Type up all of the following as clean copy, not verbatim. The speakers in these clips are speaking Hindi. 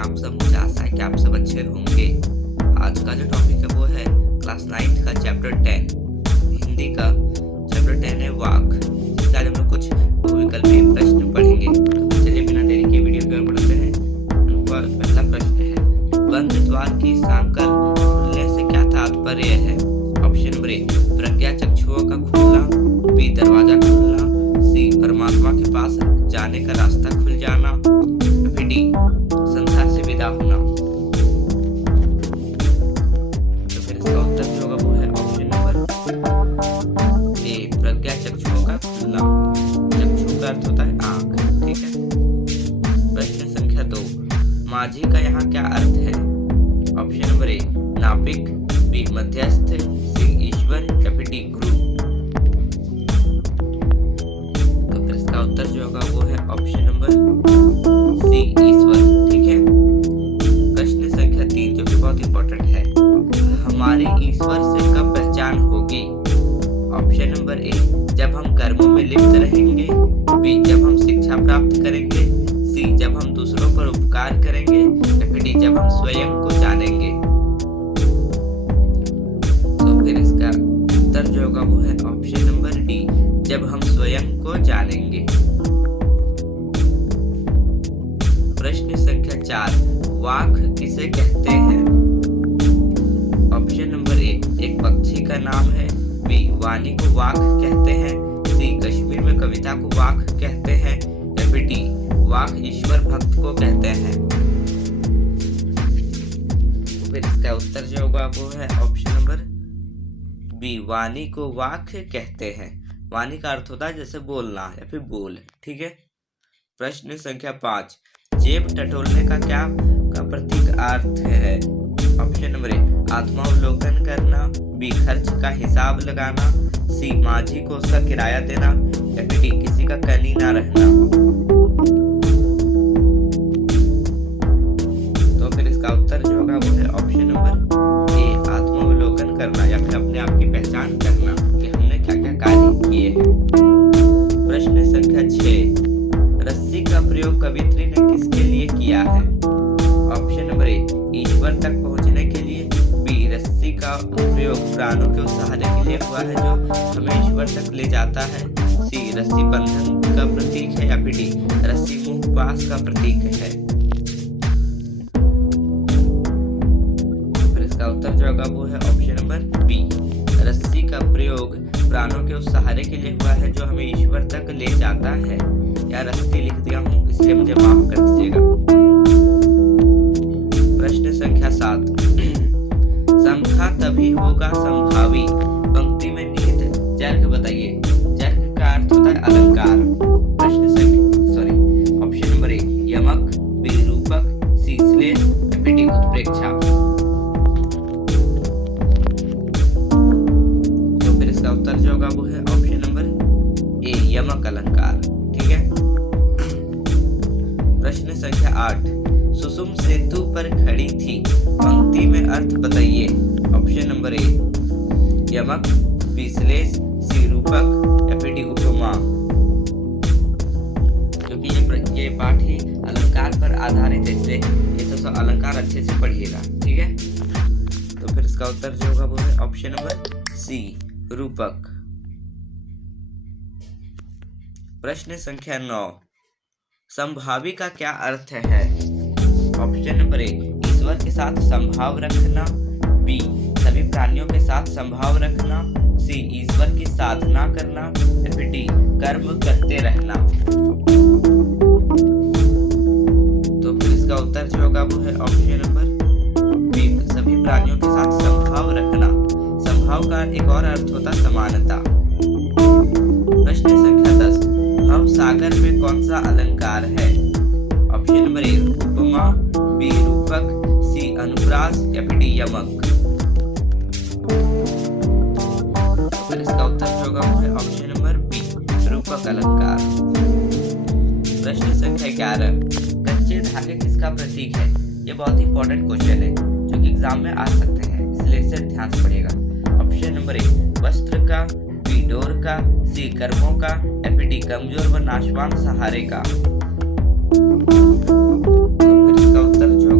आप सब। मुझे आशा है कि आप सब अच्छे होंगे। आज का जो टॉपिक है वो है क्लास 9 का चैप्टर 10, हिंदी का चैप्टर 10 है वाक। इसका आज हम लोग कुछ विकल्पीय प्रश्न पढ़ेंगे। तो चलिए बिना देरी के वीडियो की ओर बढ़ते हैं। पहला प्रश्न है, बंद द्वार की सांकल खुलने से क्या तात्पर्य है? ऑप्शन नंबर ए, प्रज्ञा चक्षुओं का खुलना, बी दरवाजा खुलना, सी परमात्मा के पास जाने का रास्ता खुल जाना, फिर डी संसार से विदा होना। तो फिर इसका उत्तर जो होगा वो है ऑप्शन नंबर ए, प्रज्ञा चक्षुओं का खुलना। चक्षु का अर्थ होता है आंख, ठीक है। प्रश्न संख्या 2, माझी का यहाँ क्या अर्थ है? ऑप्शन नंबर ए, नापिक, बी मध्यस्थ, सी ईश्वर या फिर डी गुरु। तो फिर इसका उत्तर जो होगा वो है ऑप्शन नंबर सी ईश्वर, ठीक है। प्रश्न संख्या 3 जो कि बहुत इंपॉर्टेंट है, हमारी ईश्वर से कब पहचान होगी? ऑप्शन नंबर ए, जब हम कर्मों में लिप्त रहेंगे, बी जब हम शिक्षा प्राप्त करेंगे, सी जब हम दूसरों पर उपकार करेंगे या फिर डी जब हम स्वयं को जानेंगे। तो फिर इसका उत्तर जो होगा वो है ऑप्शन नंबर डी, जब हम स्वयं को जानेंगे। प्रश्न संख्या 4, वाक किसे कहते हैं? ऑप्शन नंबर ए, एक पक्षी का नाम है, बी वाणी को वाक कहते हैं, सी कश्मीर में कविता को वाक कहते हैं या फिर डी वाक ईश्वर भक्त को कहते हैं। फिर इसका उत्तर जो होगा वो है ऑप्शन नंबर बी, वाणी को वाक कहते हैं। वाणी का अर्थ होता है जैसे बोलना या फिर बोल, ठीक है। प्रश्न संख्या 5, जेब टटोलने का क्या का प्रतीक अर्थ है? ऑप्शन नंबर ए, आत्मावलोकन करना, बी खर्च का हिसाब लगाना, सी माझी को उसका किराया देना या फिर डी किसी का कनी ना रहना। तो फिर इसका उत्तर जो होगा वो है ऑप्शन नंबर ए, आत्मावलोकन करना या फिर अपने आप की पहचान करना कि हमने क्या क्या कार्य किए हैं। प्रश्न संख्या 6, रस्सी का प्रयोग कवित्री ने किसके लिए किया है? ऑप्शन नंबर ए, ईश्वर तक पहुंचने के लिए, बी रस्सी का प्रयोग प्राणों के उस सहारे के लिए हुआ है जो हमें ईश्वर तक ले जाता है, सी रस्सी बंधन का प्रतीक है या फिर डी रस्सी मुंह पास का प्रतीक है। फिर इसका उत्तर जो होगा वो है ऑप्शन नंबर बी, रस्सी का प्रयोग प्राणों के उस सहारे के लिए हुआ है जो हमें ईश्वर तक ले जाता है। या रस्सी लिख दिया हूँ इसलिए मुझे माफ कर दीजिएगा। प्रश्न संख्या 7, समखा तभी होगा संभावी, पंक्ति में निहित जर्ग बताइए। जर्ग का अर्थ होता है अलंकार। प्रश्न संख्या ऑप्शन नंबर ए, यमक, बी रूपक, सी श्लेष या फिर डी उत्प्रेक्षा। तो फिर इसका उत्तर जो होगा वो है ऑप्शन नंबर ए, यमक अलंकार, ठीक है। प्रश्न संख्या 8, सुसुम सेतु पर खड़ी थी, पंक्ति में अर्थ बताइए। ऑप्शन नंबर ए, यमक, बी श्लेष, सी रूपक या फिर डी उपमा। क्योंकि ये पाठ ही अलंकार पर आधारित है इसलिए ये सब अलंकार अच्छे से पढ़िएगा, ठीक है। तो फिर इसका उत्तर जो होगा वो है ऑप्शन नंबर सी, रूपक। प्रश्न संख्या 9, संभावी का क्या अर्थ है? ऑप्शन नंबर ए, ईश्वर के साथ संभाव रखना, बी सभी प्राणियों के साथ संभाव रखना, सी ईश्वर की साधना करना या फिर डी कर्म करते रहना। तो फिर इसका उत्तर जो होगा वो है ऑप्शन नंबर बी, सभी प्राणियों के साथ संभाव रखना। संभाव का एक और अर्थ होता है समानता। प्रश्न संख्या 10, भव सागर में कौन सा अलंकार है? ऑप्शन नंबर ए, उपमा, बी रूपक, सी अनुप्रास या फिर डी यमक। तो फिर इसका उत्तर जो होगा वो है ऑप्शन नंबर बी, रूपक अलंकार। प्रश्न संख्या 11, कच्चे धागे किसका प्रतीक है? ये बहुत इंपॉर्टेंट क्वेश्चन है जो कि एग्जाम में आ सकते हैं, इसलिए इसे ध्यान से पढ़िएगा। ऑप्शन नंबर ए, वस्त्र का, बी डोर का, सी कर्मों का या फिर डी कमजोर व नाशवान सहारे का। तो फिर इसका उत्तर जो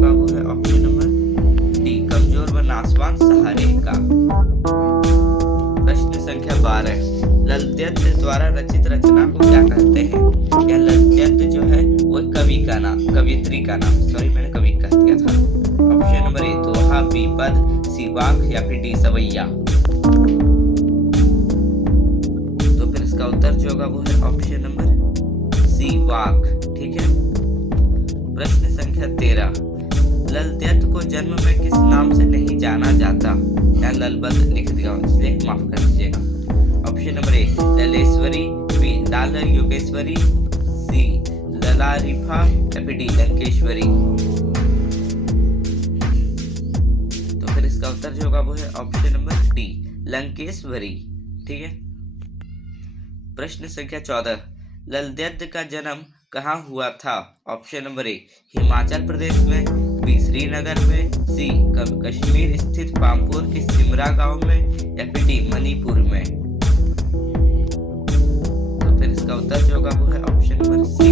कवियत्री का नाम, सॉरी मैंने कवि कह दिया था। ऑप्शन नंबर ए दोहा, बीपद, सी वाक या फिर डी सवैया। तो फिर इसका उत्तर जो होगा वो है ऑप्शन नंबर सी वाक। ठीक है। प्रश्न संख्या 13, ललद्यत को जन्म में किस नाम से नहीं जाना जाता? या ललबद लिख दिया इसलिए माफ कर दीजिएगा। ऑप्शन नंबर ए ललेश्वरी, बी लाल योगेश्वरी, सी ललारिफा या फिर डी लंकेश्वरी। तो फिर इसका उत्तर जो होगा वो है ऑप्शन नंबर डी लंकेश्वरी। ठीक है। प्रश्न संख्या 14, ललद्यत का जन्म कहाँ हुआ था? ऑप्शन नंबर ए हिमाचल प्रदेश में, बी श्रीनगर में, सी कश्मीर स्थित पामपुर के सिमरा गांव में या फिर डी मणिपुर में। तो फिर इसका उत्तर जो होगा वो है ऑप्शन नंबर सी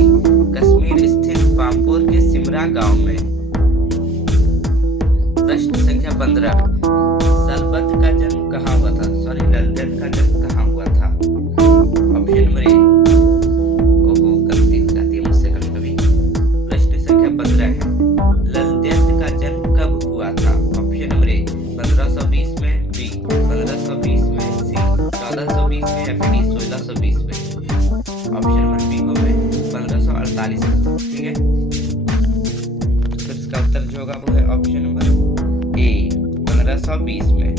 कश्मीर स्थित पामपुर के सिमरा गांव में। प्रश्न संख्या 15, ललबद्ध का जन्म कहाँ हुआ था? सॉरी ललद्यत का जन्म कहाँ हुआ था? ऑप्शन नंबर ए ठीक है। तो इसका उत्तर जो होगा वो है ऑप्शन नंबर ए 1520 में।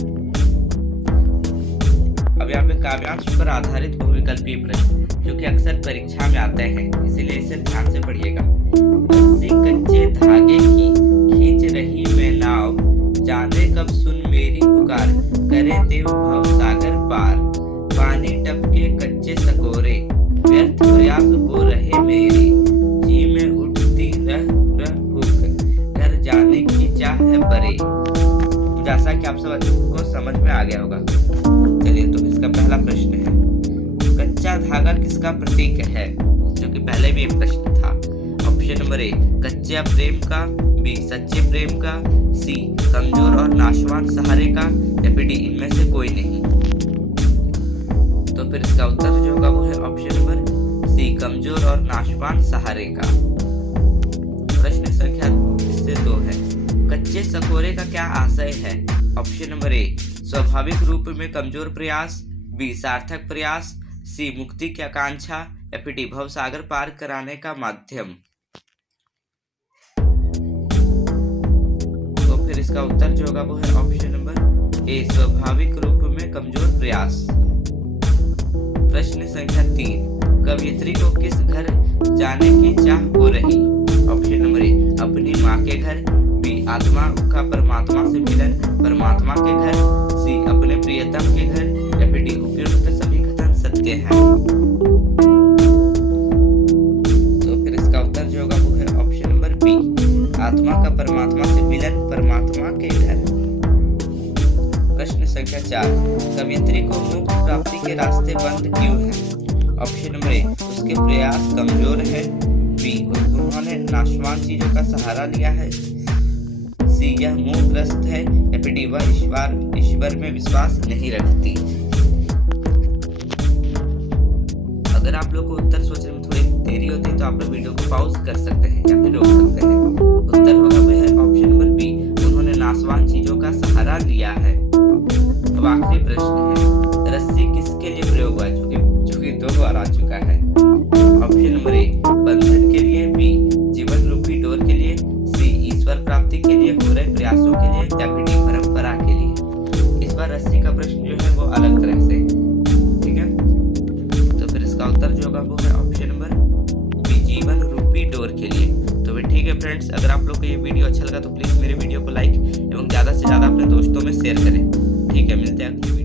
अब यहाँ पे काव्यांश पर आधारित बहुविकल्पीय प्रश्न जो कि अक्सर परीक्षा में आते हैं, इसीलिए इसे ध्यान से पढ़िएगा। कच्चे धागे की खींच रही मैं नाव, जाने कब सुन मेरी पुकार, करे देव भव सागर पार, पानी टपके कच्चे सकोरे, व्यर्थ प्रयास हो रहे मेरे, जी में उठती रह भूख, घर जाने की चाह है परे। जैसा कि आप सबको समझ में आ गया होगा। चलिए तो इसका पहला प्रश्न है, कच्चा धागा किसका प्रतीक है? जो कि पहले भी एक प्रश्न था। ऑप्शन नंबर ए कच्चे प्रेम का, बी सच्चे प्रेम का, सी कमजोर और नाशवान सहारे का या फिर डी इनमें से कोई नहीं। तो फिर इसका उत्तर जो होगा वो है ऑप्शन नंबर सी कमजोर और नाशवान सहारे का। प्रश्न संख्या 2 है, कच्चे सकोरे का क्या आशय है? ऑप्शन नंबर ए स्वाभाविक रूप में कमजोर प्रयास, बी सार्थक प्रयास, सी मुक्ति की आकांक्षा या फिर डी भव सागर पार कराने का माध्यम। तो फिर इसका उत्तर जो होगा वो है ऑप्शन नंबर ए स्वाभाविक रूप में कमजोर प्रयास। प्रश्न संख्या 3, कवियत्री को किस घर जाने की चाह हो रही? ऑप्शन नंबर ए अपनी माँ के घर, बी आत्मा का परमात्मा से मिलन, परमात्मा के घर, सी अपने प्रियतम के घर या फिर डी उपयुक्त सभी कथन सत्य हैं। तो फिर इसका उत्तर जो होगा वो है ऑप्शन नंबर बी आत्मा का परमात्मा से मिलन, परमात्मा के घर। प्रश्न संख्या 4, कवियत्री को मोक्ष प्राप्ति के रास्ते बंद क्यों हैं? ऑप्शन नंबर ए उसके प्रयास कमजोर है, बी उन्होंने नाशवान चीजों का सहारा लिया है, सी यह मोहग्रस्त है या फिर डी वह ईश्वर में विश्वास नहीं रखती। अगर आप लोग को उत्तर सोचने में थोड़ी देरी होती है तो आप लोग वीडियो को पॉज कर सकते हैं या फिर रोक सकते हैं। उत्तर होगा वह है ऑप्शन नंबर बी उन्होंने नाशवान चीजों का सहारा लिया है। अब आखिरी प्रश्न है, रस्सी किसके लिए प्रयोग हुआ? जो कि 2 बार आ चुका है। ऑप्शन नंबर ए बंधन के लिए, बी जीवन रूपी डोर के लिए, सी ईश्वर प्राप्ति के लिए हो रहे प्रयासों के लिए या फिर डी परंपरा के लिए। इस बार रस्सी का प्रश्न जो है वो अलग तरह से, ठीक है। तो फिर इसका उत्तर जो होगा वो है ऑप्शन नंबर बी जीवन रूपी डोर के लिए। तो फिर ठीक है फ्रेंड्स, अगर आप लोग को ये वीडियो अच्छा लगा तो प्लीज मेरे वीडियो को लाइक एवं ज्यादा से ज्यादा अपने दोस्तों में शेयर करें। ठीक है, मिलते हैं।